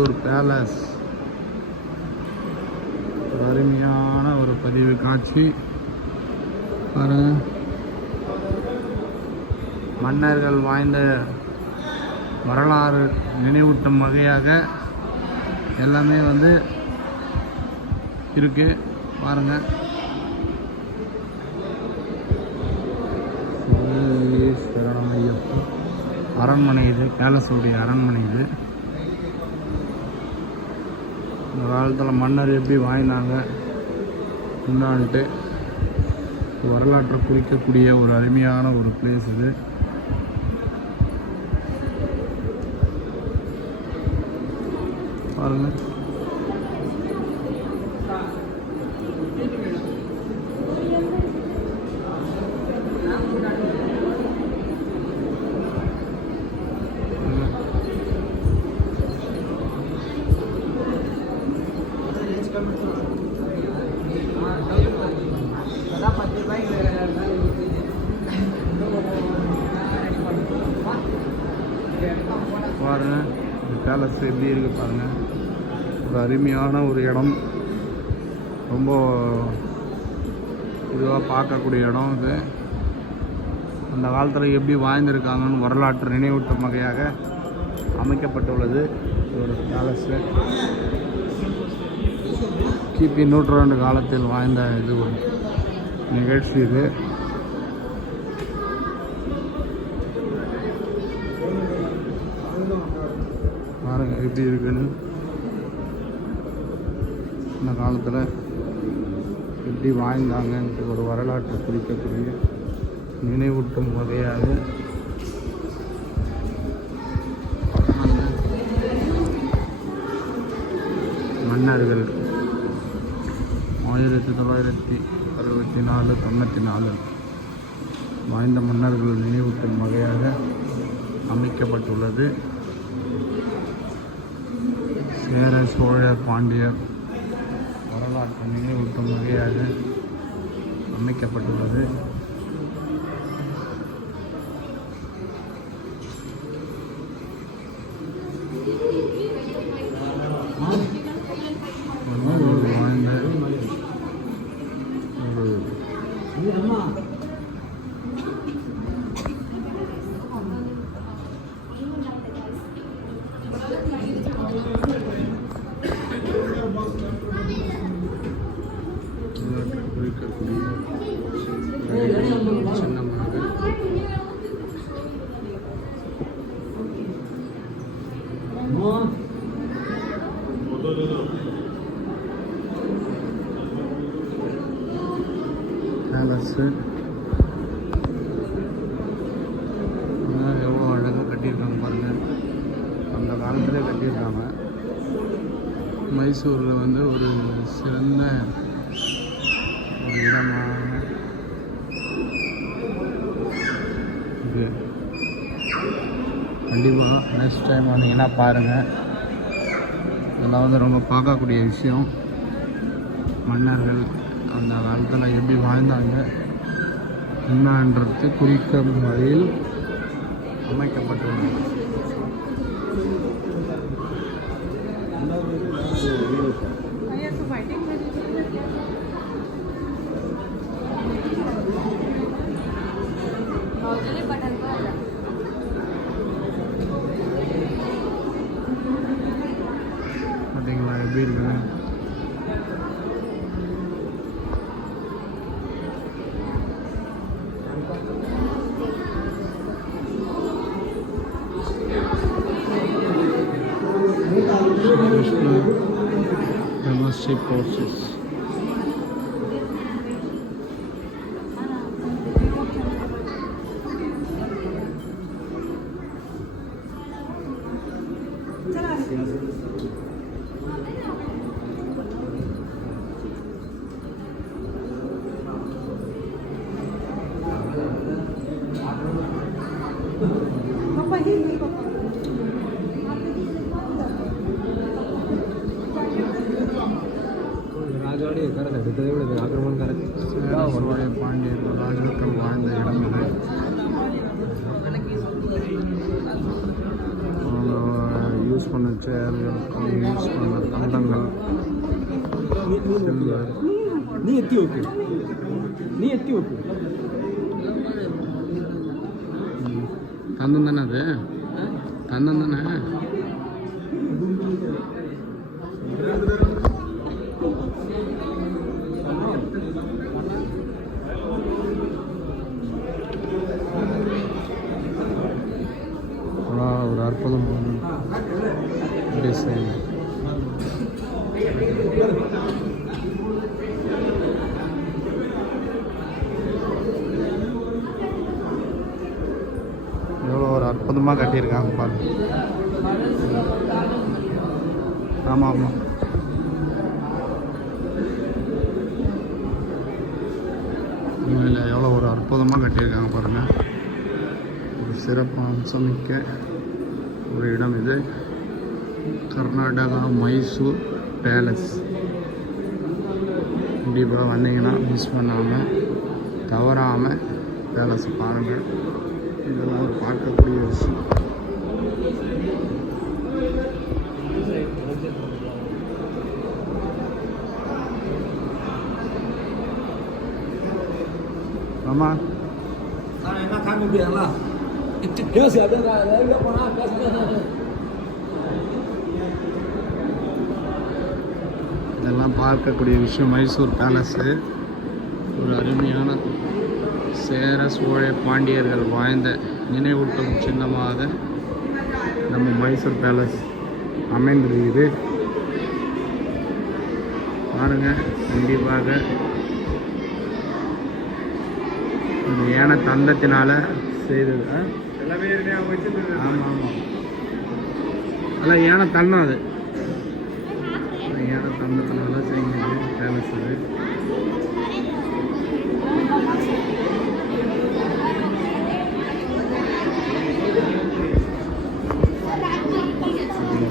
Mysore palace. ஒரு அருமையான ஒரு பதிவு காட்சி பாருங்க. மன்னர்கள் வாய்ந்த வரலாறு நினைவூட்டும் வகையாக எல்லாமே வந்து இருக்கு பாருங்க. அரண்மனை இது, பேலஸுடைய அரண்மனை இது. இந்த காலத்தில் மன்னர் எப்படி வாழ்ந்தாங்க உண்டான்ட்டு வரலாற்றை குறிக்கக்கூடிய ஒரு அருமையான ஒரு பிளேஸ் இது. பாருங்க. பாருங்க பேலஸ் எப்படி இருக்கு பாருங்க. ஒரு அருமையான ஒரு இடம், ரொம்ப இதுவாக பார்க்கக்கூடிய இடம் இது. அந்த காலத்தில் எப்படி வாழ்ந்திருக்காங்கன்னு வரலாற்று நினைவூட்டும் வகையாக அமைக்கப்பட்டுள்ளது ஒரு பேலஸு. கிபி 102 காலத்தில் வாழ்ந்த இது ஒரு நிகழ்ச்சி இது. பாருங்க எப்படி இருக்குன்னு. இந்த காலத்தில் எப்படி வாழ்ந்தாங்கன்ட்டு ஒரு வரலாற்றை குறிக்கக்கூடிய நினைவூட்டும் வகையாக மன்னர்கள் 1964-94 வாய்ந்த மன்னர்கள் நினைவூட்டும் வகையாக அமைக்கப்பட்டுள்ளது. சேர, சோழ, பாண்டியர் வரலாற்று நினைவூட்டும் வகையாக அமைக்கப்பட்டுள்ளது. வாழ்ந்த ஒரு சின்னமாக பேலஸு எவ்வளோ அழகாக கட்டியிருக்காங்க பாருங்கள். அந்த காலத்தில் கட்டியிருக்காங்க. மைசூரில் வந்து ஒரு சிறந்த ஒரு இடமாக இது. கண்டிப்பாக நெக்ஸ்ட் டைம் வந்தீங்கன்னா பாருங்கள். இதெல்லாம் வந்து ரொம்ப பார்க்கக்கூடிய விஷயம். மன்னர்கள் அந்த காலத்தில் எப்படி வாழ்ந்தாங்க என்னன்றது குறிக்கும் வகையில் அமைக்கப்பட்டுள்ளது. பார்த்தீங்களா எப்படி இருக்குது. National Membership Process. பாண்டியர்கள் ராஜாக்கள் வாழ்ந்த இடம் இது. யூஸ் பண்ண சேர் பாண்டியர்கள் அவங்க யூஸ் பண்ண தந்தங்கள், சில்வர். நீ எத்தி ஓகே தந்தம் தானே அது? தந்தம் தானே? ஒரு அற்புதமான டிசைன். எவ்வளோ ஒரு அற்புதமாக கட்டியிருக்காங்க பாருங்க. ஆமாம் ஆமாம், உண்மையில் எவ்வளோ ஒரு அற்புதமாக கட்டியிருக்காங்க பாருங்கள். ஒரு சிறப்பு அம்சமிக்க ஒரு இடம் இது. கர்நாடகா மைசூர் பேலஸ். கண்டிப்பாக வந்தீங்கன்னா மிஸ் பண்ணாமல் தவறாமல் பேலஸ் பாருங்கள். இதெல்லாம் ஒரு பார்க்கக்கூடிய விஷயம். ஆமாம், இதெல்லாம் பார்க்கக்கூடிய விஷயம். மைசூர் பேலஸு ஒரு அருமையான சேர சோழ பாண்டியர்கள் வாழ்ந்த நினைவூட்டும் சின்னமாக நம்ம மைசூர் பேலஸ் அமைந்திருக்குது பாருங்கள். கண்டிப்பாக இந்த ஏன தந்தத்தினால செய்தது. ஆமாம் ஆமாம், அதெல்லாம் ஏன தந்தம். அது ஏன தந்தத்தினால செய்யுது பேலஸ்.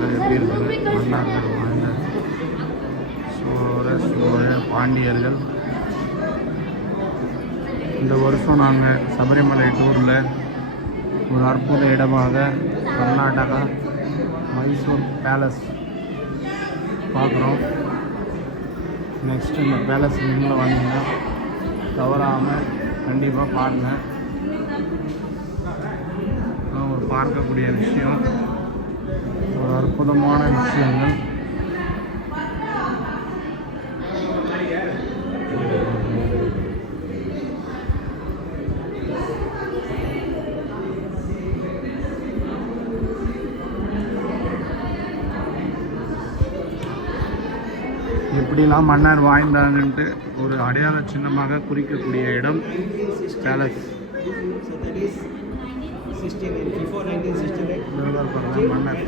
அது எப்படி இருக்குது? மன்னர்கள் வாழ்ந்த சோழ பாண்டியர்கள். இந்த வருஷம் நாங்கள் சபரிமலை டூரில் ஒரு அற்புத இடமாக கர்நாடகா மைசூர் பேலஸ் பார்க்குறோம். நெக்ஸ்ட்டு இந்த பேலஸ் நீங்களும் வந்தீங்கன்னா தவறாமல் கண்டிப்பாக பாருங்கள். ஒரு பார்க்கக்கூடிய விஷயம், ஒரு அற்புதமான விஷயங்கள். எப்படிலாம் மன்னர் வாழ்ந்தாங்கன்ட்டு ஒரு அடையாள சின்னமாக குறிக்கக்கூடிய இடம் பேலஸ். மன்னர்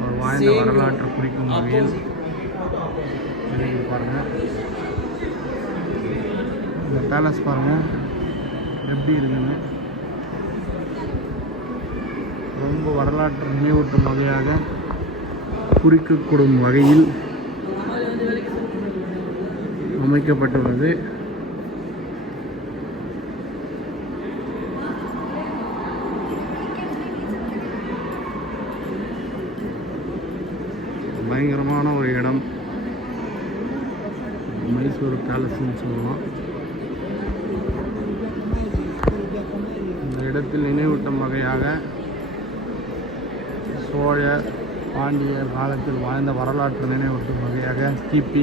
ஒரு வாழ்ந்த வரலாற்றை குறிக்கும் வகையில் பாருங்கள். இந்த பேலஸ் பாருங்கள் எப்படி இருக்குன்னு. ரொம்ப வரலாற்று நினைவூட்டும் வகையாக குறிக்கக்கூடும் வகையில் அமைக்கப்பட்டுள்ளது. பயங்கரமான ஒரு இடம் மைசூர் பேலஸ்ன்னு சொல்லலாம். இந்த இடத்தில் நினைவூட்டும் வகையாக சோழ பாண்டிய காலத்தில் வாழ்ந்த வரலாற்று நினைவூட்டும் வகையாக கிபி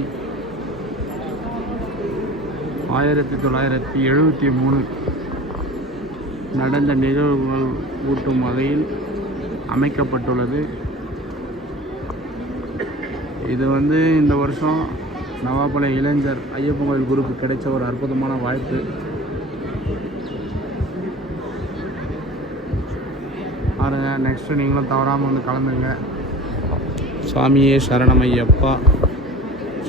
1973 நடந்த நிகழ்வுகள் ஊட்டும் வகையில் அமைக்கப்பட்டுள்ளது. இது இந்த வருஷம் நவாப்பளை இளைஞர் ஐயப்பன் கோயில் குரூப்பு கிடைச்ச ஒரு அற்புதமான வாய்ப்பு. பாருங்க, நெக்ஸ்ட்டு நீங்களும் தவறாமல் கலந்துங்க. சாமியே சரணம் ஐயப்பா,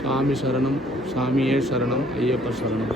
சாமி சரணம், சாமியே சரணம், ஐயப்பா சரணம்.